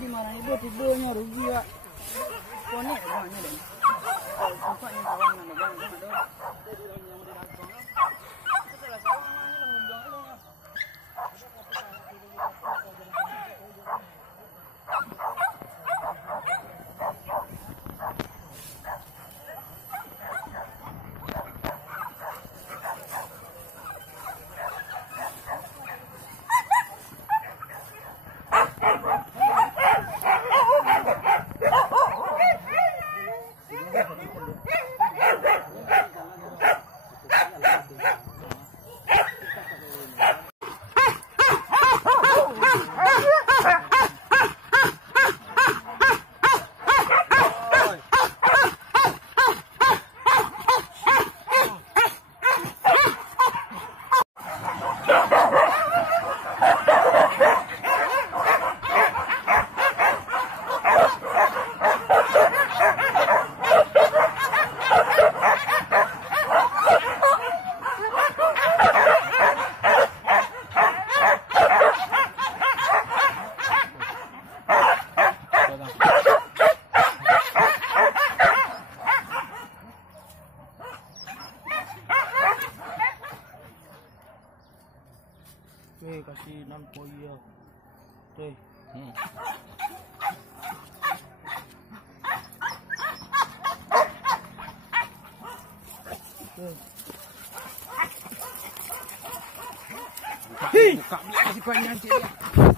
di mana itu tidurnya rugi ya. Konek banyak deh. Kalau buka yang kawan mana bang, ada. Jadi yang di rantau. Setelah sawang mana yang undang itu ya. Kasih 6 poin ya. Tuh. Buka kasih kuat nanti ya.